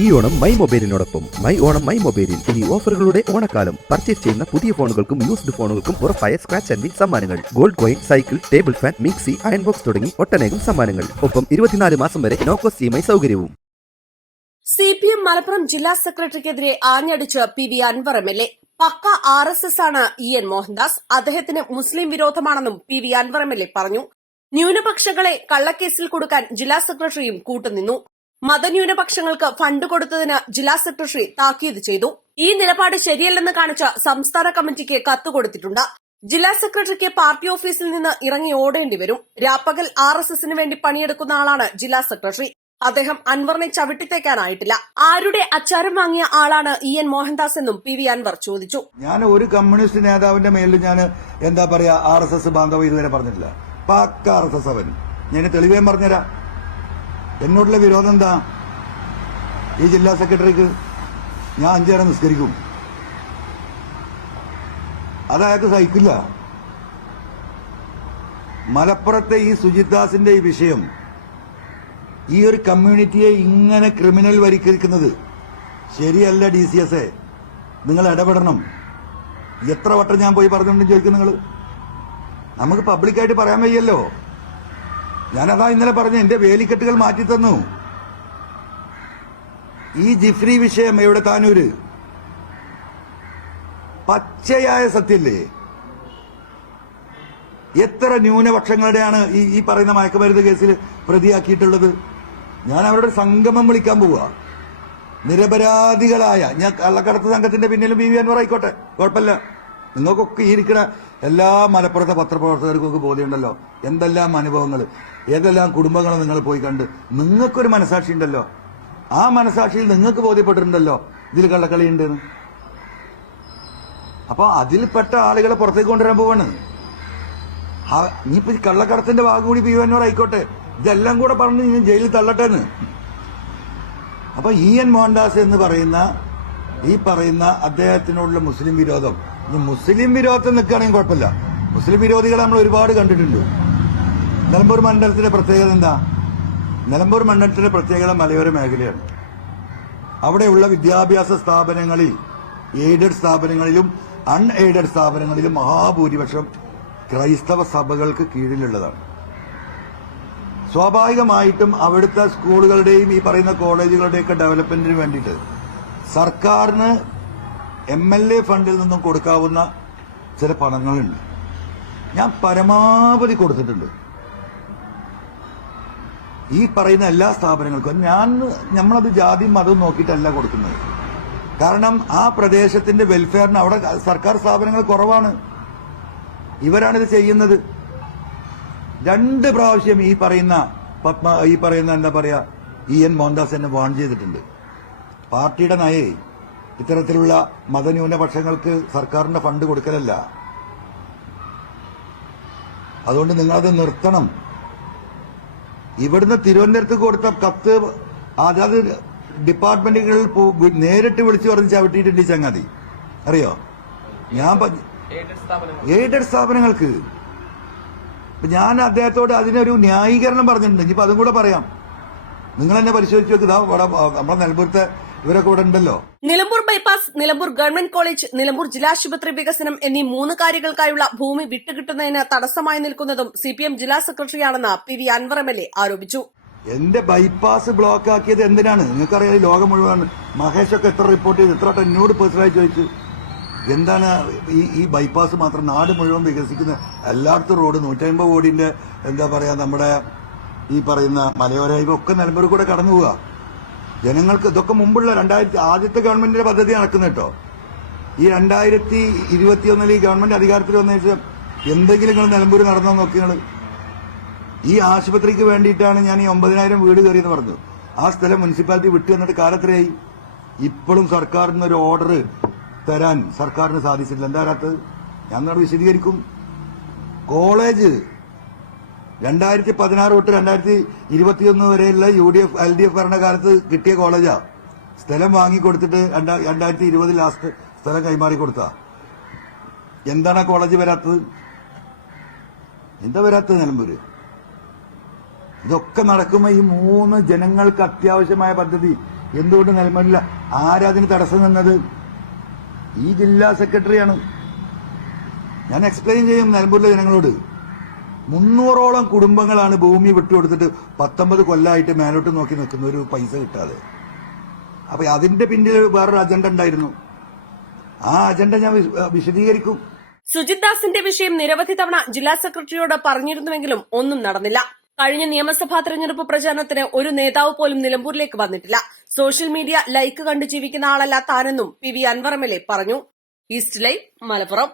ഈ ഓണം മൈ മൊബൈലിനോടൊപ്പം my Onam my മൊബൈലിൽ ഇനി ഓഫറുകളുടെ ഓണക്കാലം. പർച്ചേസ് ചെയ്യുന്ന പുതിയ ഫോണുകൾക്കും യൂസ്ഡ് ഫോണുകൾക്കും ഉറപ്പായ സ്ക്രാച്ച് ആൻഡ് വിൻ സമ്മാനങ്ങൾ, gold coin, cycle, table fan, mixie, iron box തുടങ്ങി ഒട്ടനേകം സമ്മാനങ്ങൾ. ഒപ്പം 24 മാസം വരെ നോ കോസ്റ്റ് ഇഎംഐ സൗകര്യവും. CPM മലപ്പുറം ജില്ലാ സെക്രട്ടറിക്കെതിരെ ആഞ്ഞടിച്ച് PV അൻവർ MLA. പക്ക RSS ആണ് EN മോഹൻദാസ്. അദ്ദേഹത്തിന് മുസ്ലിം വിരോധമാണെന്നും PV അൻവർ MLA പറഞ്ഞു. ന്യൂനപക്ഷങ്ങളെ കള്ളക്കേസിൽ കൊടുക്കാൻ ജില്ലാ സെക്രട്ടറിയും കൂട്ടുനിന്നു. മതന്യൂനപക്ഷങ്ങൾക്ക് ഫണ്ട് കൊടുത്തതിന് ജില്ലാ സെക്രട്ടറി താക്കീത് ചെയ്തു. ഈ നിലപാട് ശരിയല്ലെന്ന് കാണിച്ച് സംസ്ഥാന കമ്മിറ്റിക്ക് കത്ത് കൊടുത്തിട്ടുണ്ട്. ജില്ലാ സെക്രട്ടറിക്ക് പാർട്ടി ഓഫീസിൽ നിന്ന് ഇറങ്ങി ഓടേണ്ടി വരും. രാപ്പകൽ RSSന് വേണ്ടി പണിയെടുക്കുന്ന ആളാണ് ജില്ലാ സെക്രട്ടറി. അദ്ദേഹം അൻവറിനെ ചവിട്ടിത്തേക്കാനായിട്ടില്ല. ആരുടെ അച്ചാരം വാങ്ങിയ ആളാണ് EN മോഹൻദാസ് എന്നും PV അൻവർ ചോദിച്ചു. ഞാൻ ഒരു കമ്മ്യൂണിസ്റ്റ് നേതാവിന്റെ മേലിൽ ഞാൻ എന്താ പറയാ RSS ബാന്ധവം ഇതുവരെ പറഞ്ഞിട്ടില്ല. പക്ക RSS അവൻ. ഞാൻ തെളിവേം പറഞ്ഞുതരാം. എന്നോടുള്ള വിരോധം എന്താ? ഈ ജില്ലാ സെക്രട്ടറിക്ക് ഞാൻ 5 നേരം നിസ്കരിക്കും. അത് അയാൾക്ക് സഹിക്കില്ല. മലപ്പുറത്തെ ഈ സുജിത്ദാസിന്റെ ഈ വിഷയം, ഈ ഒരു കമ്മ്യൂണിറ്റിയെ ഇങ്ങനെ ക്രിമിനൽ വരിക്കുന്നത് ശരിയല്ല. DCS നിങ്ങൾ ഇടപെടണം. എത്ര വട്ടം ഞാൻ പോയി പറഞ്ഞുകൊണ്ടെന്ന് ചോദിക്കും നിങ്ങൾ. നമുക്ക് പബ്ലിക്കായിട്ട് പറയാൻ വയ്യല്ലോ. ഞാനതാ ഇന്നലെ പറഞ്ഞു, എന്റെ വേലിക്കെട്ടുകൾ മാറ്റിത്തന്നു. ഈ ജിഫ്രി വിഷയം എവിടെ താനൂര് പച്ചയായ സത്യല്ലേ? എത്ര ന്യൂനപക്ഷങ്ങളുടെയാണ് ഈ പറയുന്ന മയക്കുമരുന്ന് കേസിൽ പ്രതിയാക്കിയിട്ടുള്ളത്? ഞാൻ അവരുടെ സംഗമം വിളിക്കാൻ പോവുക. നിരപരാധികളായ ഞാൻ കള്ളക്കടത്ത് സംഘത്തിന്റെ പിന്നിലും PV അൻവർ ആയിക്കോട്ടെ, കുഴപ്പമില്ല. നിങ്ങൾക്കൊക്കെ ഈ ഇരിക്കുന്ന എല്ലാ മലപ്പുറത്തെ പത്രപ്രവർത്തകർക്കൊക്കെ ബോധ്യമുണ്ടല്ലോ എന്തെല്ലാം അനുഭവങ്ങൾ, ഏതെല്ലാം കുടുംബങ്ങൾ നിങ്ങൾ പോയി കണ്ട്. നിങ്ങൾക്കൊരു മനസാക്ഷി ഉണ്ടല്ലോ. ആ മനസാക്ഷിയിൽ നിങ്ങൾക്ക് ബോധ്യപ്പെട്ടിട്ടുണ്ടല്ലോ ഇതിൽ കള്ളക്കളി ഉണ്ടെന്ന്. അപ്പൊ അതിൽപ്പെട്ട ആളുകളെ പുറത്തേക്ക് കൊണ്ടുവരാൻ പോവാണ്. ഇനിയിപ്പോ കള്ളക്കടത്തിന്റെ ഭാഗം കൂടി PV അൻവർ ആയിക്കോട്ടെ, ഇതെല്ലാം കൂടെ പറഞ്ഞ് ഇനി ജയിലിൽ തള്ളട്ടെന്ന്. അപ്പൊ EN മോഹൻദാസ് എന്ന് പറയുന്ന അദ്ദേഹത്തിനോടുള്ള മുസ്ലിം വിരോധം, ഇനി മുസ്ലിം വിരോധത്തിൽ നിൽക്കുകയാണെങ്കിൽ കുഴപ്പമില്ല. മുസ്ലിം വിരോധികളെ നമ്മൾ ഒരുപാട് കണ്ടിട്ടുണ്ട്. നിലമ്പൂർ മണ്ഡലത്തിന്റെ പ്രത്യേകത എന്താ? നിലമ്പൂർ മണ്ഡലത്തിന്റെ പ്രത്യേകത മലയോര മേഖലയാണ്. അവിടെയുള്ള വിദ്യാഭ്യാസ സ്ഥാപനങ്ങളിൽ, എയ്ഡഡ് സ്ഥാപനങ്ങളിലും അൺഎയ്ഡഡ് സ്ഥാപനങ്ങളിലും മഹാഭൂരിപക്ഷം ക്രൈസ്തവ സഭകൾക്ക് കീഴിലുള്ളതാണ്. സ്വാഭാവികമായിട്ടും അവിടുത്തെ സ്കൂളുകളുടെയും ഈ പറയുന്ന കോളേജുകളുടെയൊക്കെ ഡെവലപ്മെന്റിന് വേണ്ടിയിട്ട് സർക്കാരിന് MLA ഫണ്ടിൽ നിന്നും കൊടുക്കാവുന്ന ചില പണങ്ങളുണ്ട്. ഞാൻ പരമാവധി കൊടുത്തിട്ടുണ്ട് ഈ പറയുന്ന എല്ലാ സ്ഥാപനങ്ങൾക്കും. നമ്മളത് ജാതിയും മതവും നോക്കിയിട്ടല്ല കൊടുക്കുന്നത്. കാരണം ആ പ്രദേശത്തിന്റെ വെൽഫെയറിന് അവിടെ സർക്കാർ സ്ഥാപനങ്ങൾ കുറവാണ്. ഇവരാണിത് ചെയ്യുന്നത്. 2 പ്രാവശ്യം ഈ പറയുന്ന എന്താ പറയാ EN മോഹൻദാസ് എന്നെ വാൺ ചെയ്തിട്ടുണ്ട്. പാർട്ടിയുടെ നയേ ഇത്തരത്തിലുള്ള മതന്യൂനപക്ഷങ്ങൾക്ക് സർക്കാരിന്റെ ഫണ്ട് കൊടുക്കലല്ല. അതുകൊണ്ട് നിങ്ങളത് നിർത്തണം. ഇവിടുന്ന് തിരുവനന്തപുരത്ത് കൊടുത്ത കത്ത് അതാത് ഡിപ്പാർട്ട്മെന്റുകളിൽ നേരിട്ട് വിളിച്ചു പറഞ്ഞ് ചവിട്ടിയിട്ടുണ്ട് ഈ ചങ്ങാതി. അറിയോ? എയ്ഡഡ് സ്ഥാപനങ്ങൾക്ക് ഞാൻ അദ്ദേഹത്തോട് അതിനൊരു ന്യായീകരണം പറഞ്ഞിട്ടുണ്ട്. ഇനിയിപ്പോ അതും കൂടെ പറയാം. നിങ്ങൾ എന്നെ പരിശോധിച്ച് നോക്കുക. നമ്മളെ നിലമ്പൂരത്തെ ഇവരൊക്കെ ഇവിടെ ഉണ്ടല്ലോ. Nilambur bypass, Nilambur government college, Nilambur ജില്ലാശുപത്രി വികസനം എന്നീ 3 കാര്യങ്ങൾക്കായുള്ള ഭൂമി വിട്ടുകിട്ടുന്നതിന് തടസ്സമായി നിൽക്കുന്നതും CPM ജില്ലാ സെക്രട്ടറിയാണെന്ന് PV അൻവർ MLA ആരോപിച്ചു. എന്റെ ബൈപ്പാസ് ബ്ലോക്ക് ആക്കിയത് എന്തിനാണ്? നിങ്ങൾക്കറിയാം, ലോകം മുഴുവൻ മഹേഷൊക്കെ എത്ര റിപ്പോർട്ട് ചെയ്ത്, എത്ര എന്നോട് പേഴ്സണലായി ചോദിച്ചു. എന്താണ് ഈ ബൈപ്പാസ് മാത്രം നാട് മുഴുവൻ വികസിക്കുന്ന എല്ലായിടത്തും റോഡ് 150 കോടിന്റെ എന്താ പറയാ നമ്മുടെ ഈ പറയുന്ന മലയോര ഹൈവേ ഒക്കെ നിലമ്പൂർ കൂടെ കടന്നു പോവുക. ജനങ്ങൾക്ക് ഇതൊക്കെ മുമ്പുള്ള ആദ്യത്തെ ഗവൺമെന്റിന്റെ പദ്ധതി നടക്കുന്ന കേട്ടോ. ഈ 2021 ഈ ഗവൺമെന്റ് അധികാരത്തിൽ വന്ന ശേഷം എന്തെങ്കിലും നിങ്ങൾ നിലമ്പൂർ നടന്നോ നോക്കിയാൽ. ഈ ആശുപത്രിക്ക് വേണ്ടിയിട്ടാണ് ഞാൻ ഈ 9000 വീട് കയറിയെന്ന് പറഞ്ഞു. ആ സ്ഥലം മുനിസിപ്പാലിറ്റി വിട്ടു വന്നിട്ട് കാലത്രയായി. ഇപ്പോഴും സർക്കാരിൽ നിന്ന് ഒരു ഓർഡർ തരാൻ സർക്കാരിന് സാധിച്ചിട്ടില്ല. എന്താ വരാത്തത്? ഞാൻ വിശദീകരിക്കും. കോളേജ് 2016 തൊട്ട് 2021 വരെയുള്ള UDF LDF ഭരണകാലത്ത് കിട്ടിയ കോളേജാ. സ്ഥലം വാങ്ങിക്കൊടുത്തിട്ട് 2020 ലാസ്റ്റ് സ്ഥലം കൈമാറി കൊടുത്ത. എന്താണ് ആ കോളേജ് വരാത്തത്? എന്താ വരാത്തത് നിലമ്പൂര്? ഇതൊക്കെ നടക്കുമ്പോൾ ഈ 3 ജനങ്ങൾക്ക് അത്യാവശ്യമായ പദ്ധതി എന്തുകൊണ്ട് നിലമ്പൂരില്ല? ആരാ അതിന് തടസ്സം നിന്നത്? ഈ ജില്ലാ സെക്രട്ടറിയാണ്. ഞാൻ എക്സ്പ്ലെയിൻ ചെയ്യും നിലമ്പൂരിലെ ജനങ്ങളോട്. 300ഓളം കുടുംബങ്ങളാണ് ഭൂമി വിട്ടുകൊടുത്തിട്ട് 19 കൊല്ലമായിട്ട് മേലോട്ട് നോക്കി നിൽക്കുന്ന ഒരു പൈസ കിട്ടാതെ. അപ്പൊ അതിന്റെ പിന്നിൽ വേറൊരു അജണ്ട ഉണ്ടായിരുന്നു. ആ അജണ്ട ഞാൻ വിശദീകരിക്കും. സുജിത് ദാസിന്റെ വിഷയം നിരവധി തവണ ജില്ലാ സെക്രട്ടറിയോട് പറഞ്ഞിരുന്നുവെങ്കിലും ഒന്നും നടന്നില്ല. കഴിഞ്ഞ നിയമസഭാ തെരഞ്ഞെടുപ്പ് പ്രചാരണത്തിന് ഒരു നേതാവ് പോലും നിലമ്പൂരിലേക്ക് വന്നിട്ടില്ല. സോഷ്യൽ മീഡിയ ലൈക്ക് കണ്ടു ജീവിക്കുന്ന ആളല്ല താനെന്നും PV അൻവർ MLA പറഞ്ഞു. East live, Malappuram.